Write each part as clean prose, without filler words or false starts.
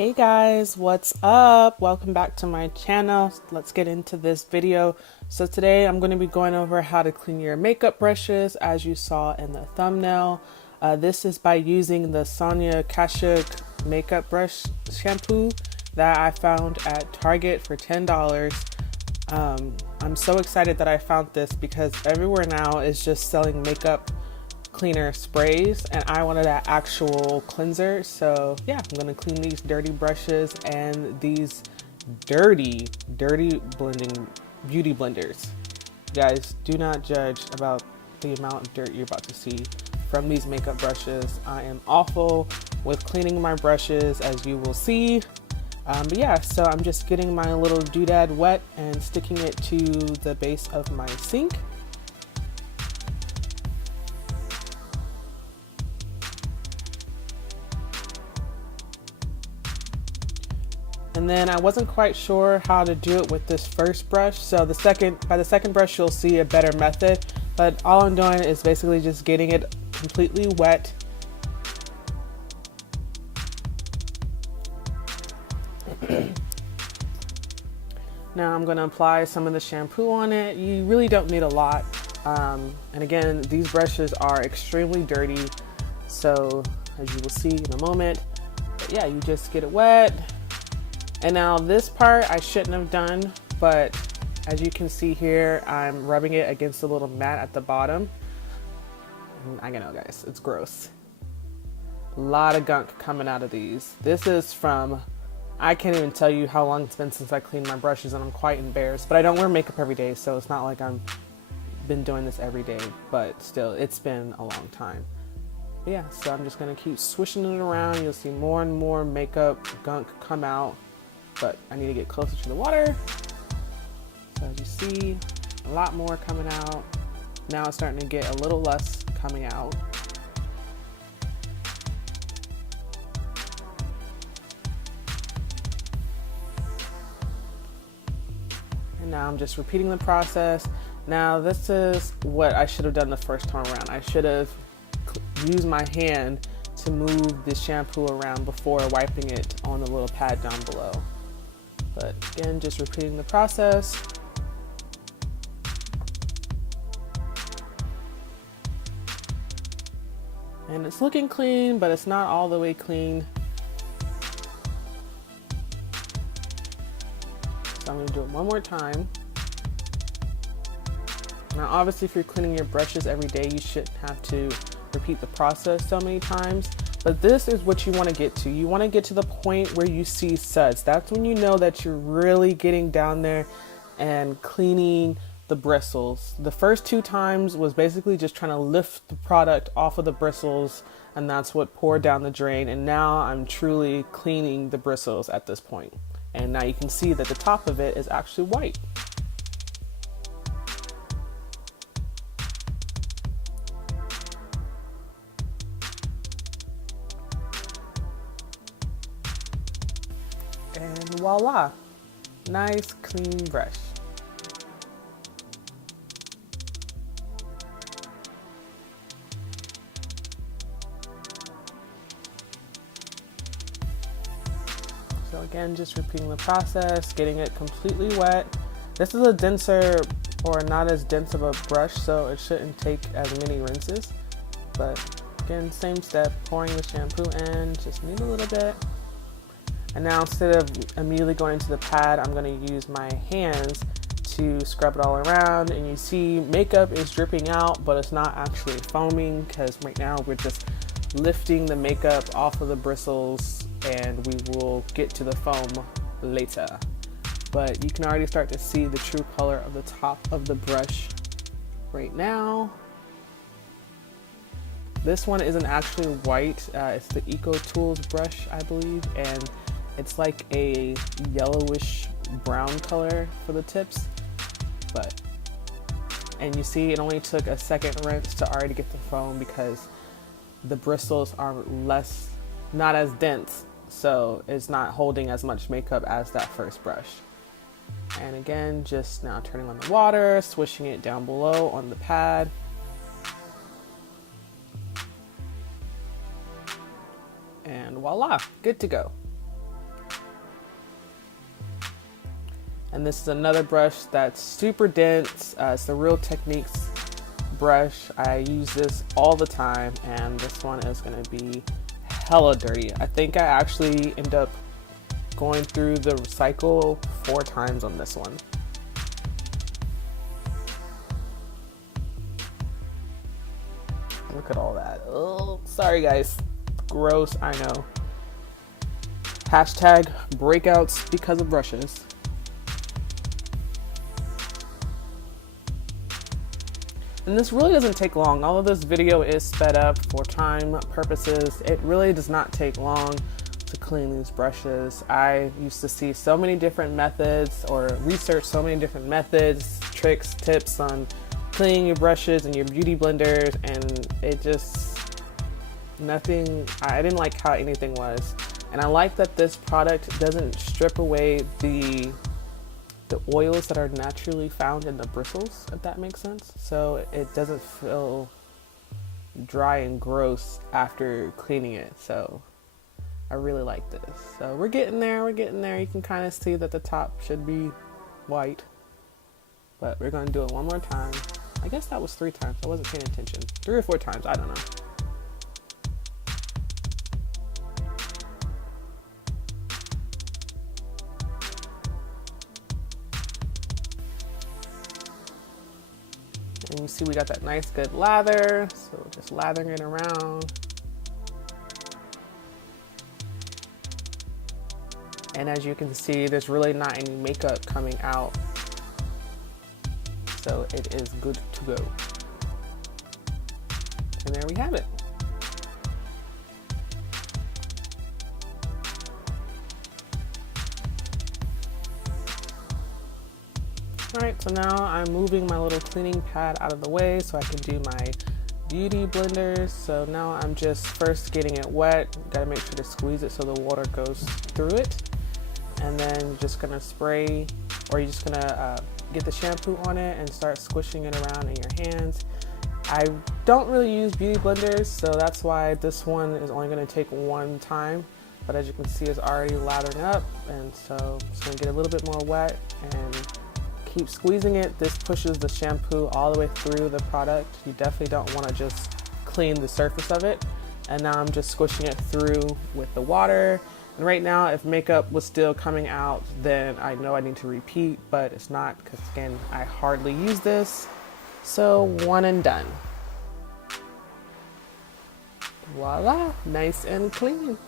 Hey guys, what's up? Welcome back to my channel. Let's get into this video. So today I'm going to be going over how to clean your makeup brushes as you saw in the thumbnail. This is by using the Sonia Kashuk makeup brush shampoo that I found at Target for $10. I'm so excited that I found this because everywhere now is just selling makeup cleaner sprays and I wanted an actual cleanser. So yeah, I'm gonna clean these dirty brushes and these dirty blending beauty blenders. You guys, do not judge about the amount of dirt you're about to see from these makeup brushes. I am awful with cleaning my brushes, as you will see. But yeah, so I'm just getting my little doodad wet and sticking it to the base of my sink. And then I wasn't quite sure how to do it with this first brush. So by the second brush, you'll see a better method. But all I'm doing is basically just getting it completely wet. Now I'm going to apply some of the shampoo on it. You really don't need a lot. And again, these brushes are extremely dirty. So as you will see in a moment, but yeah, you just get it wet. And now this part I shouldn't have done, but as you can see here, I'm rubbing it against the little mat at the bottom. I know guys, it's gross. A lot of gunk coming out of these. This is from, I can't even tell you how long it's been since I cleaned my brushes and I'm quite embarrassed, but I don't wear makeup every day, so it's not like I've been doing this every day, but still, it's been a long time. But yeah, so I'm just gonna keep swishing it around. You'll see more and more makeup gunk come out. But I need to get closer to the water. So as you see, a lot more coming out. Now it's starting to get a little less coming out. And now I'm just repeating the process. Now this is what I should have done the first time around. I should have used my hand to move the shampoo around before wiping it on the little pad down below. But again, just repeating the process. And it's looking clean, but it's not all the way clean. So I'm gonna do it one more time. Now, obviously, if you're cleaning your brushes every day, you shouldn't have to repeat the process so many times. But this is what you want to get to. You want to get to the point where you see suds. That's when you know that you're really getting down there and cleaning the bristles. The first two times was basically just trying to lift the product off of the bristles, and that's what poured down the drain. And now I'm truly cleaning the bristles at this point. And now you can see that the top of it is actually white. And voila, nice clean brush. So again, just repeating the process, getting it completely wet. This is a denser or not as dense of a brush, so it shouldn't take as many rinses. But again, same step, pouring the shampoo in, just need a little bit. And now instead of immediately going into the pad, I'm going to use my hands to scrub it all around. And you see makeup is dripping out, but it's not actually foaming because right now we're just lifting the makeup off of the bristles and we will get to the foam later. But you can already start to see the true color of the top of the brush right now. This one isn't actually white. It's the Eco Tools brush, I believe. And it's like a yellowish brown color for the tips, and you see it only took a second rinse to already get the foam because the bristles are not as dense, so it's not holding as much makeup as that first brush. And again, just now turning on the water, swishing it down below on the pad. And voila, good to go. And this is another brush that's super dense. It's the Real Techniques brush. I use this all the time, and this one is gonna be hella dirty. I think I actually end up going through the cycle 4 times on this one. Look at all that. Oh, sorry guys. Gross, I know. Hashtag breakouts because of brushes. And this really doesn't take long. Although this video is sped up for time purposes, it really does not take long to clean these brushes. I used to see so many different methods or research so many different methods, tricks, tips on cleaning your brushes and your beauty blenders, and it just, nothing, I didn't like how anything was. And I like that this product doesn't strip away the oils that are naturally found in the bristles, if that makes sense. So it doesn't feel dry and gross after cleaning it. So I really like this. So we're getting there, we're getting there. You can kind of see that the top should be white, but we're gonna do it one more time. I guess that was 3 times. I wasn't paying attention. 3 or 4 times, I don't know. And you see we got that nice good lather, so just lathering it around. And as you can see, there's really not any makeup coming out, so it is good to go. And there we have it. Alright, so now I'm moving my little cleaning pad out of the way so I can do my beauty blenders. So now I'm just first getting it wet. Gotta make sure to squeeze it so the water goes through it. And then you're just gonna spray, or you're just gonna get the shampoo on it and start squishing it around in your hands. I don't really use beauty blenders, so that's why this one is only gonna take 1 time. But as you can see, it's already lathering up, and so I'm just gonna get a little bit more wet and keep squeezing it. This pushes the shampoo all the way through the product. You definitely don't want to just clean the surface of it. And now I'm just squishing it through with the water. And right now, if makeup was still coming out, then I know I need to repeat, but it's not, because again, I hardly use this. So 1 and done. Voila, nice and clean.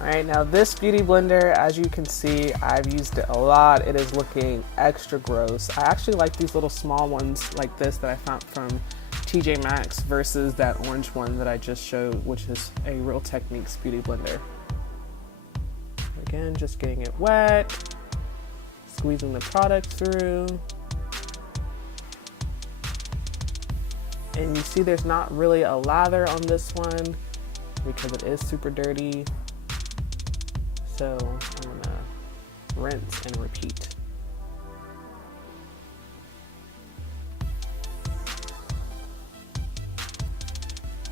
Alright, now this beauty blender, as you can see, I've used it a lot. It is looking extra gross. I actually like these little small ones like this that I found from TJ Maxx versus that orange one that I just showed, which is a Real Techniques beauty blender. Again, just getting it wet, squeezing the product through. And you see there's not really a lather on this one because it is super dirty. So I'm gonna rinse and repeat.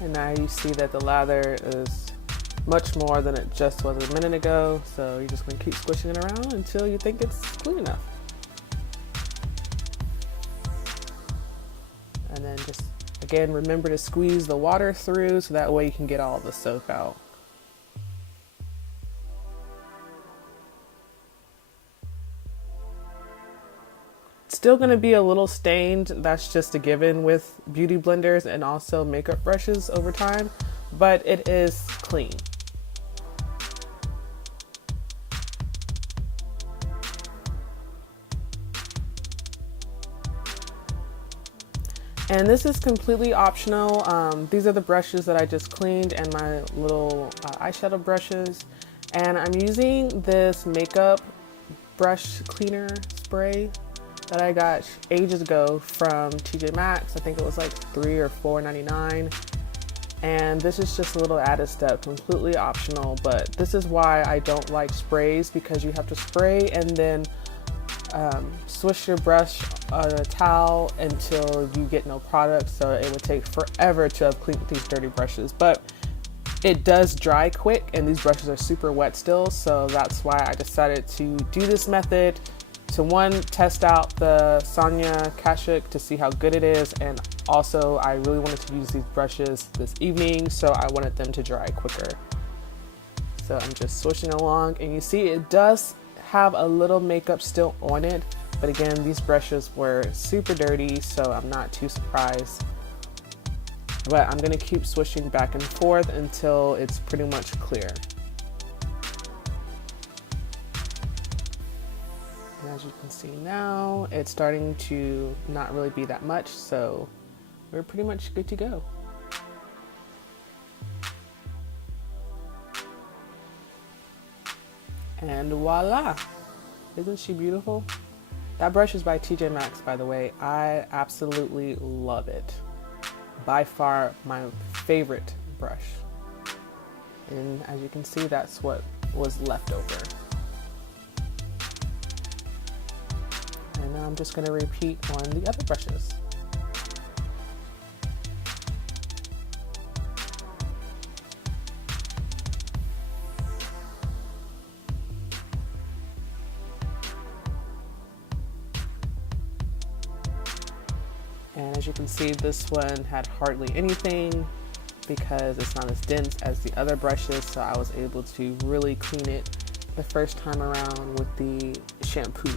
And now you see that the lather is much more than it just was a minute ago. So you're just gonna keep squishing it around until you think it's clean enough. And then just, again, remember to squeeze the water through so that way you can get all the soap out. Still going to be a little stained. That's just a given with beauty blenders and also makeup brushes over time, but it is clean. And this is completely optional. These are the brushes that I just cleaned and my little eyeshadow brushes. And I'm using this makeup brush cleaner spray that I got ages ago from TJ Maxx. I think it was like $3 or $4.99. And this is just a little added step, completely optional, but this is why I don't like sprays, because you have to spray and then swish your brush on a towel until you get no product. So it would take forever to have cleaned these dirty brushes, but it does dry quick and these brushes are super wet still. So that's why I decided to do this method to, one, test out the Sonia Kashuk to see how good it is, and also I really wanted to use these brushes this evening, so I wanted them to dry quicker. So I'm just swishing along, and you see it does have a little makeup still on it, but again, these brushes were super dirty, so I'm not too surprised. But I'm gonna keep swishing back and forth until it's pretty much clear. And as you can see now, it's starting to not really be that much, so we're pretty much good to go. And voila! Isn't she beautiful? That brush is by TJ Maxx, by the way. I absolutely love it. By far my favorite brush. And as you can see, that's what was left over. And now I'm just going to repeat on the other brushes. And as you can see, this one had hardly anything because it's not as dense as the other brushes, so I was able to really clean it the first time around with the shampoo.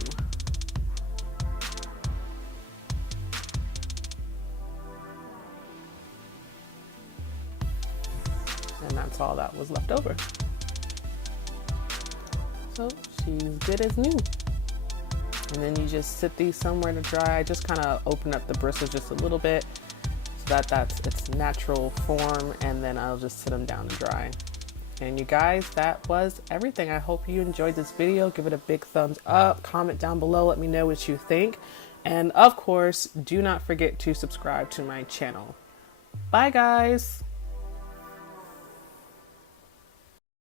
And that's all that was left over. So she's good as new. And then you just sit these somewhere to dry. I just kind of open up the bristles just a little bit so that that's its natural form, and then I'll just sit them down to dry. And you guys, that was everything. I hope you enjoyed this video. Give it a big thumbs up, comment down below, let me know what you think. And of course, do not forget to subscribe to my channel. Bye guys.